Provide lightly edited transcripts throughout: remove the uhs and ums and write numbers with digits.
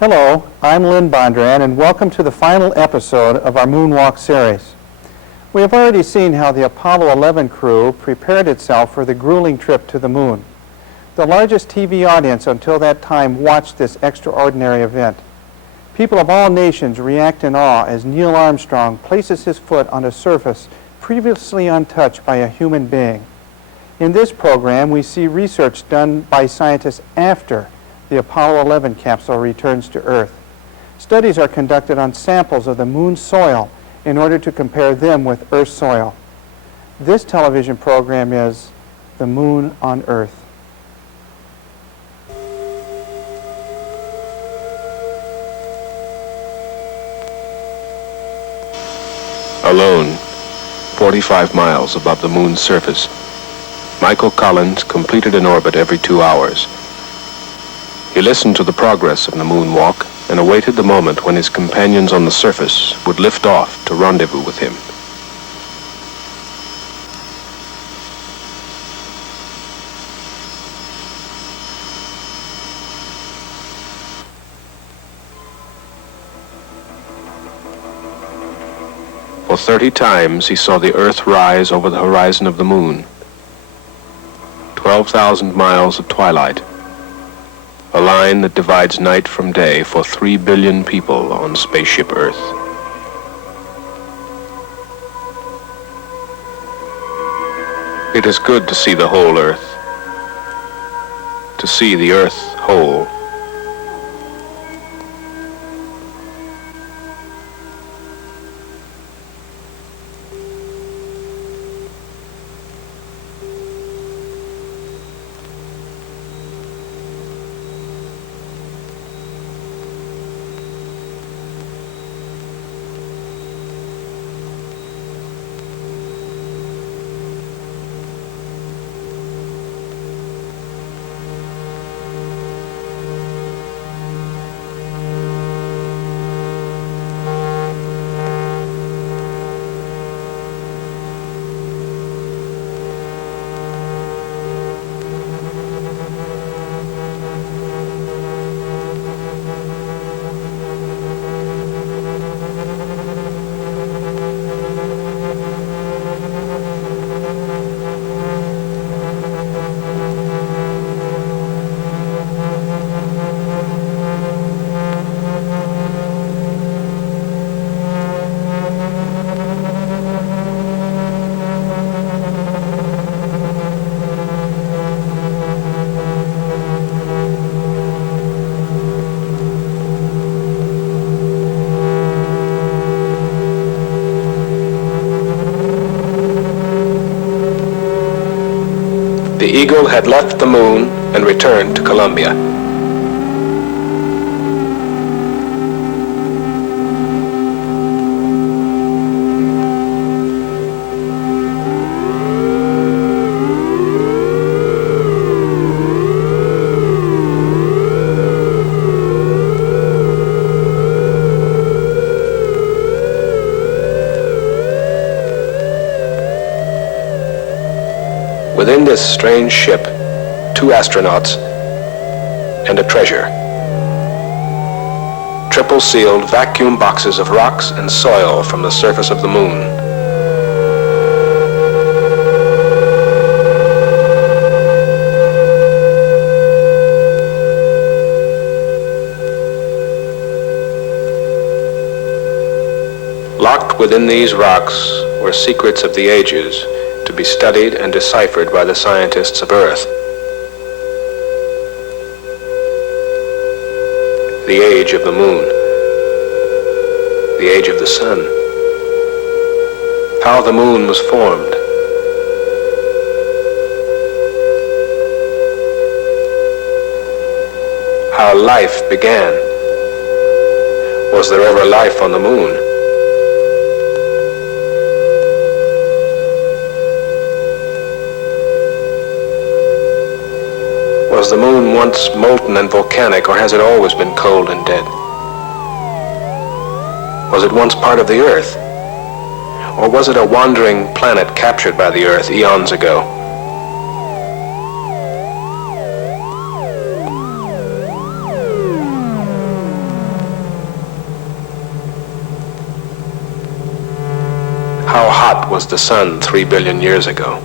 Hello, I'm Lynn Bondran, and welcome to the final episode of our Moonwalk series. We have already seen how the Apollo 11 crew prepared itself for the grueling trip to the moon. The largest TV audience until that time watched this extraordinary event. People of all nations react in awe as Neil Armstrong places his foot on a surface previously untouched by a human being. In this program, we see research done by scientists after the Apollo 11 capsule returns to Earth. Studies are conducted on samples of the moon's soil in order to compare them with Earth's soil. This television program is The Moon on Earth. Alone, 45 miles above the moon's surface, Michael Collins completed an orbit every 2 hours. He listened to the progress of the moonwalk and awaited the moment when his companions on the surface would lift off to rendezvous with him. For 30 times he saw the Earth rise over the horizon of the moon. 12,000 miles of twilight. A line that divides night from day for 3 billion people on spaceship Earth. It is good to see the whole Earth. To see the Earth whole. The Eagle had left the moon and returned to Columbia. Within this strange ship, 2 astronauts and a treasure. Triple-sealed vacuum boxes of rocks and soil from the surface of the moon. Locked within these rocks were secrets of the ages, to be studied and deciphered by the scientists of Earth. The age of the moon, the age of the sun, how the moon was formed. How life began. Was there ever life on the moon? Was the moon once molten and volcanic, or has it always been cold and dead? Was it once part of the Earth? Or was it a wandering planet captured by the Earth eons ago? How hot was the sun 3 billion years ago?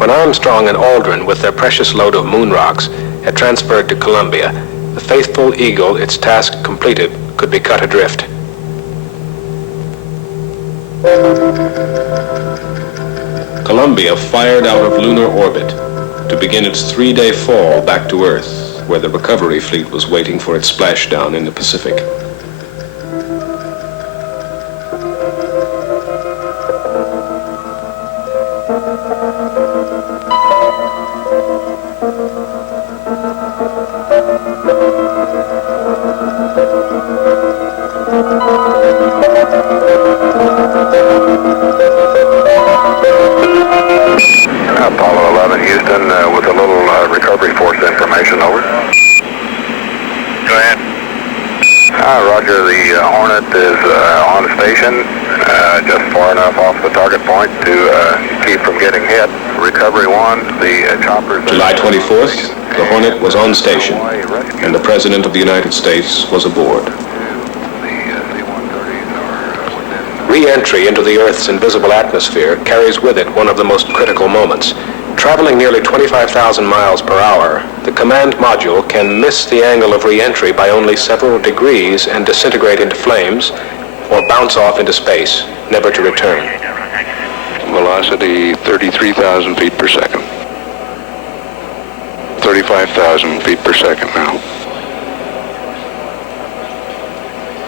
When Armstrong and Aldrin, with their precious load of moon rocks, had transferred to Columbia, the faithful Eagle, its task completed, could be cut adrift. Columbia fired out of lunar orbit to begin its 3-day fall back to Earth, where the recovery fleet was waiting for its splashdown in the Pacific. Apollo 11, Houston, with a little recovery force information, over. Go ahead. Roger, the Hornet is on station, just far enough off the target point to keep from getting hit. Recovery 1, the choppers... July 24th, the Hornet was on station, and the President of the United States was aboard. Re-entry into the Earth's invisible atmosphere carries with it one of the most critical moments. Traveling nearly 25,000 miles per hour, the command module can miss the angle of re-entry by only several degrees and disintegrate into flames, or bounce off into space, never to return. Velocity 33,000 feet per second. 35,000 feet per second now.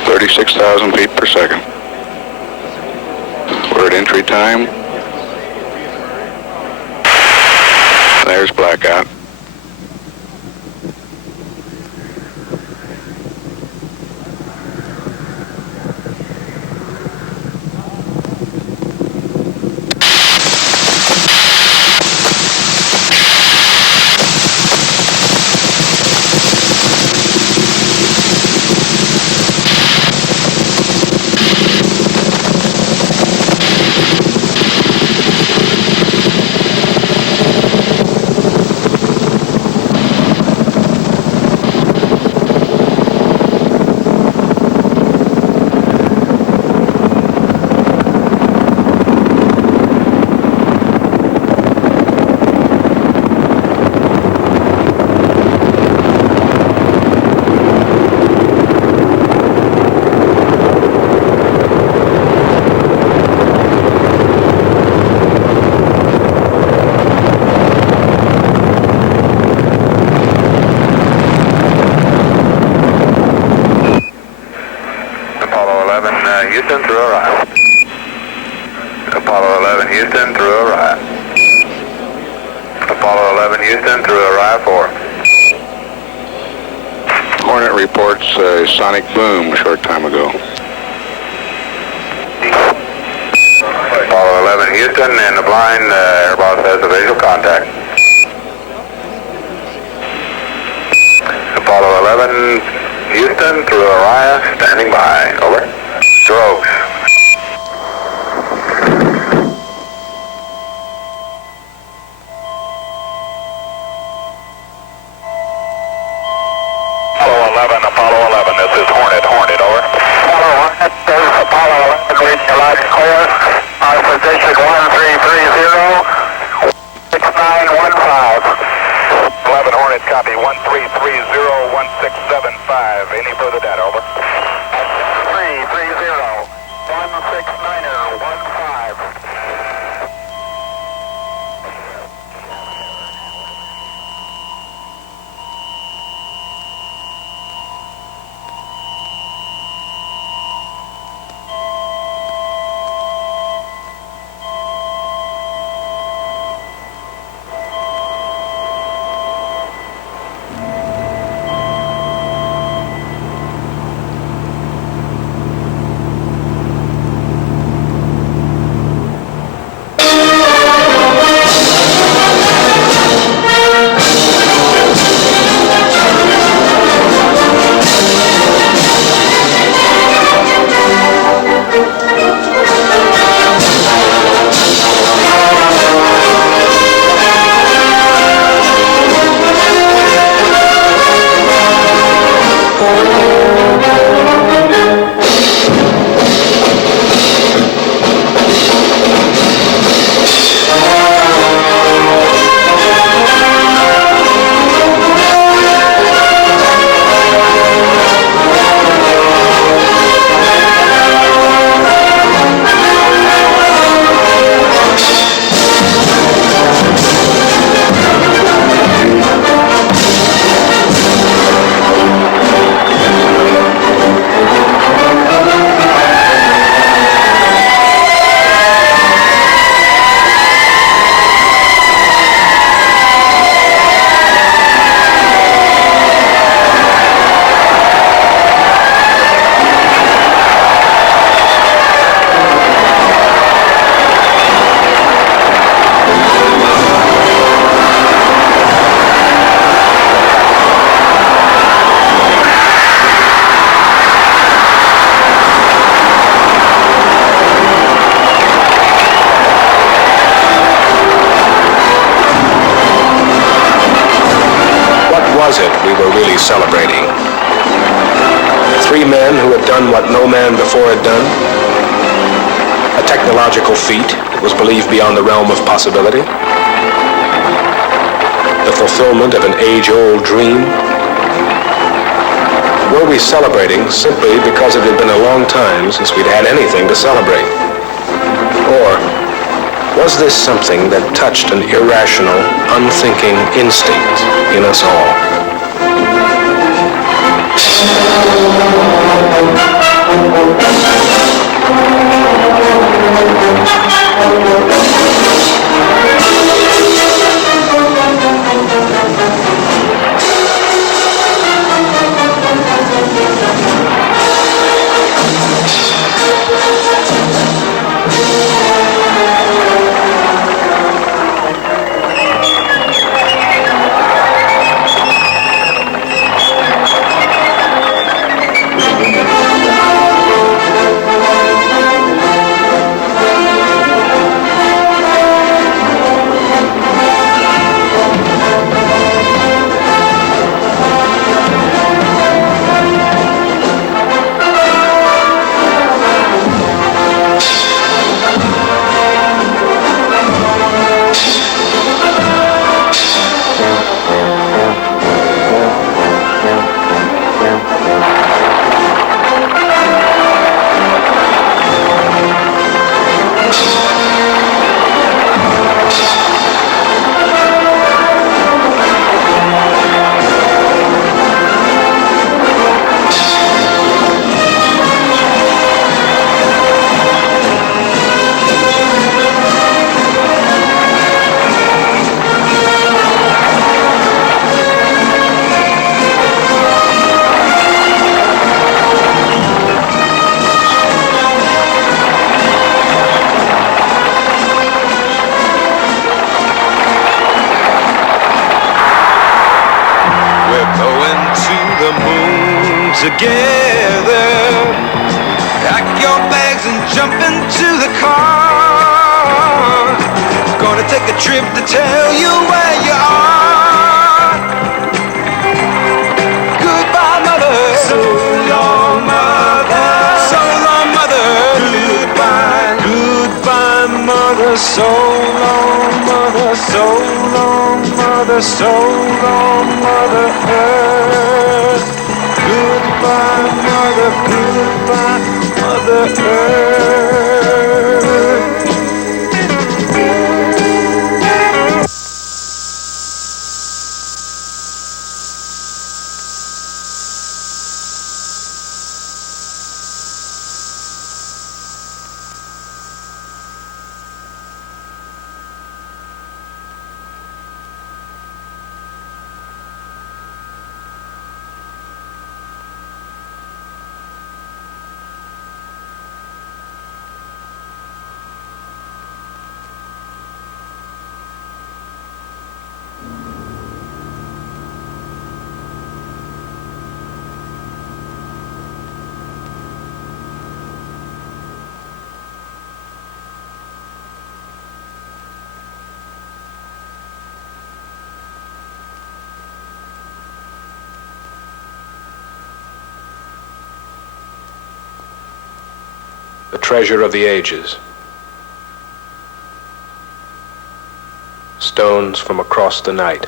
36,000 feet per second. We're at entry time. There's blackout. Houston through arrival. Apollo 11 Houston through arrival. Apollo 11 Houston through arrival 4. Hornet reports a sonic boom a short time ago. Apollo 11 Houston in the blind, Air Boss has a visual contact. Apollo 11 Houston through Orion, standing by. Over. Strokes. 11, Apollo 11. This is Hornet, over. Apollo Hornet, this is Apollo 11, reading your loud and clear. Our position 1330, 6915. 11 Hornet, copy, 1330-1675. Any further data, over? 330-169er-15. Celebrating. 3 men who had done what no man before had done. A technological feat that was believed beyond the realm of possibility. The fulfillment of an age-old dream. Were we celebrating simply because it had been a long time since we'd had anything to celebrate? Or was this something that touched an irrational, unthinking instinct in us all? Together, pack your bags and jump into the car. Gonna take a trip to tell you where you are. Goodbye, mother, soul on Mother Earth. Goodbye, Mother, goodbye, Mother Earth. The treasure of the ages. Stones from across the night.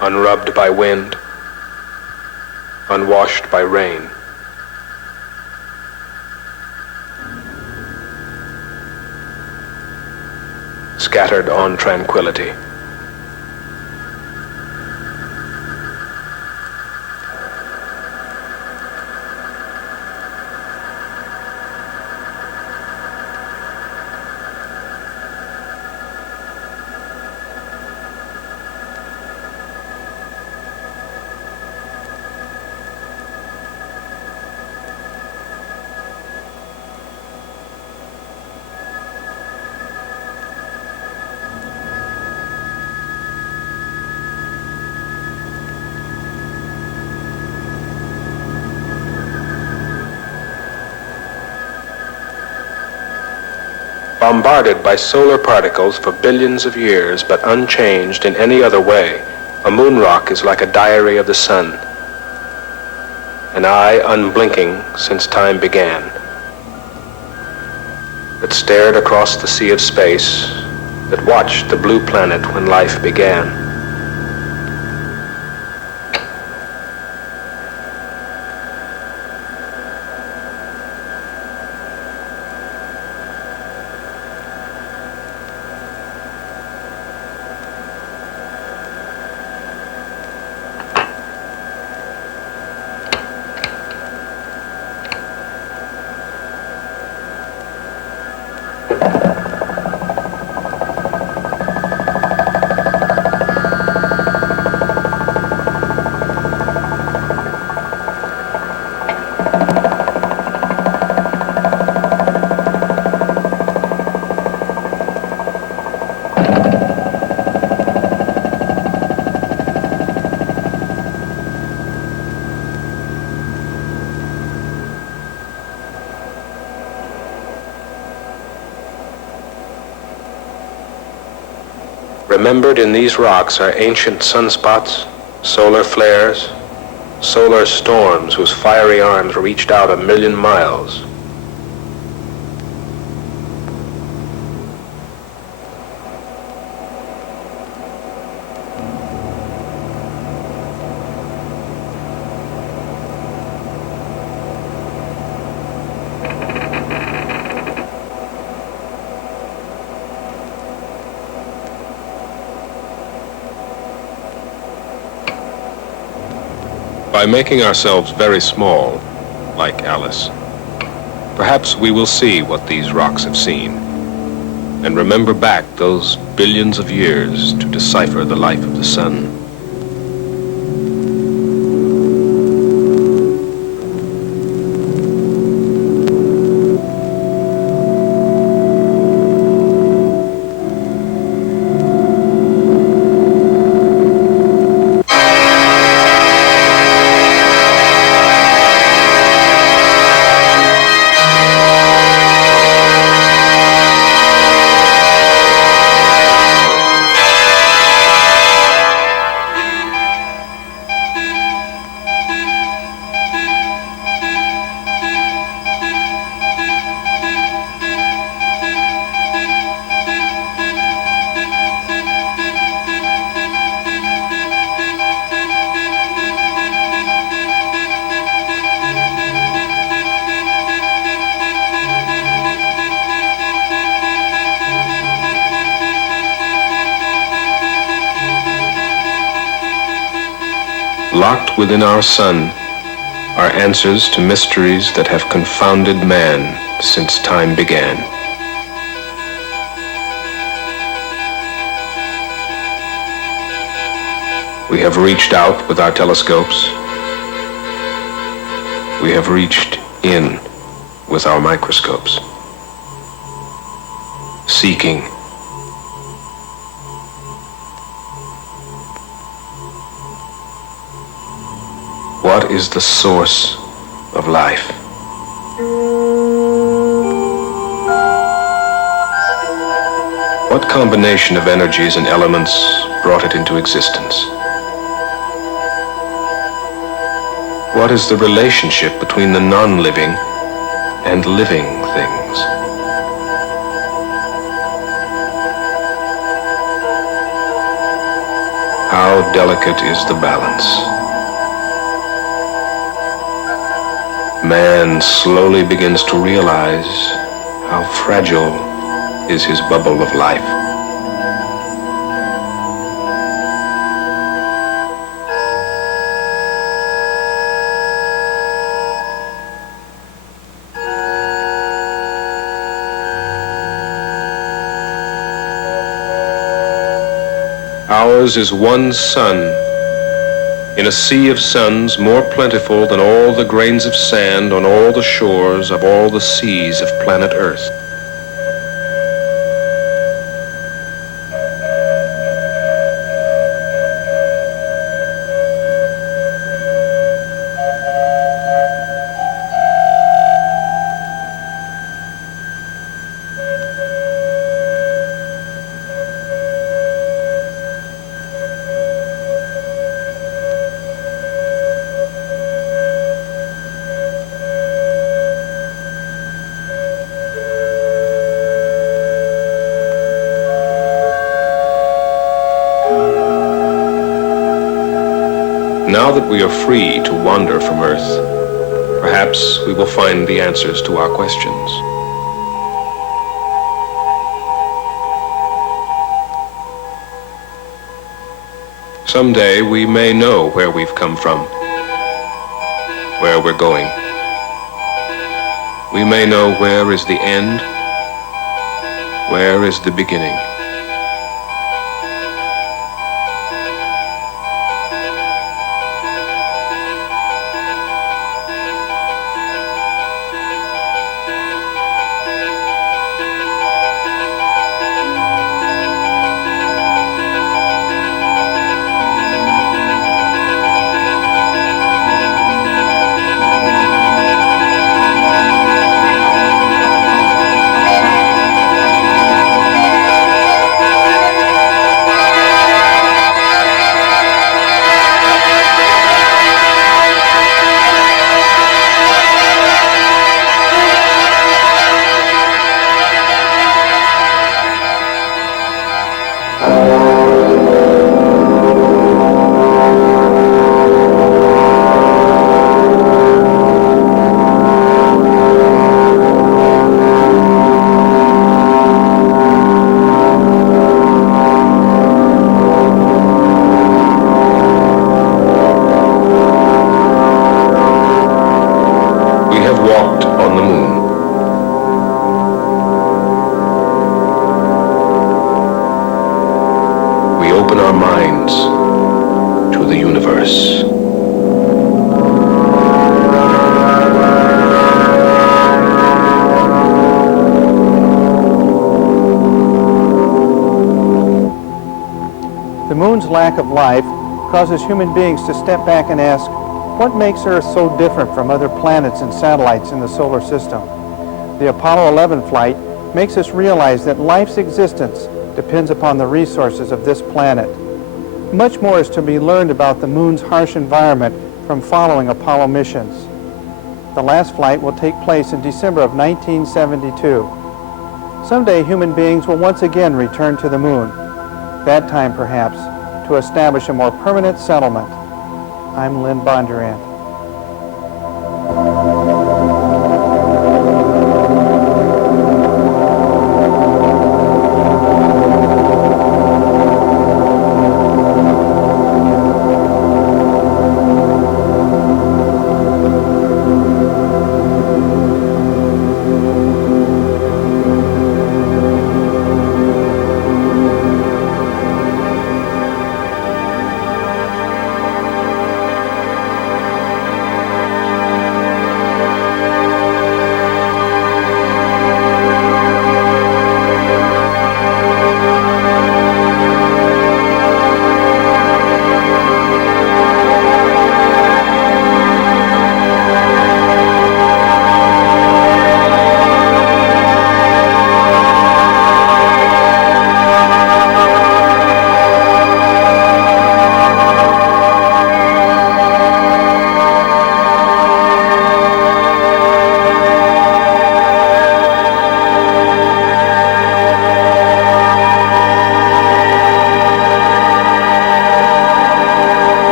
Unrubbed by wind, unwashed by rain. Scattered on tranquility. Bombarded by solar particles for billions of years, but unchanged in any other way, a moon rock is like a diary of the sun. An eye unblinking since time began, that stared across the sea of space, that watched the blue planet when life began. Remembered in these rocks are ancient sunspots, solar flares, solar storms whose fiery arms reached out 1,000,000 miles. By making ourselves very small, like Alice, perhaps we will see what these rocks have seen, and remember back those billions of years to decipher the life of the sun. Locked within our sun are answers to mysteries that have confounded man since time began. We have reached out with our telescopes. We have reached in with our microscopes, seeking. What is the source of life? What combination of energies and elements brought it into existence? What is the relationship between the non-living and living things? How delicate is the balance? Man slowly begins to realize how fragile is his bubble of life. Ours is one sun, in a sea of suns more plentiful than all the grains of sand on all the shores of all the seas of planet Earth. Now that we are free to wander from Earth, perhaps we will find the answers to our questions. Someday we may know where we've come from, where we're going. We may know where is the end, where is the beginning. Our minds to the universe. The moon's lack of life causes human beings to step back and ask, what makes Earth so different from other planets and satellites in the solar system? The Apollo 11 flight makes us realize that life's existence depends upon the resources of this planet. Much more is to be learned about the moon's harsh environment from following Apollo missions. The last flight will take place in December of 1972. Someday human beings will once again return to the moon, that time perhaps to establish a more permanent settlement. I'm Lynn Bondurant.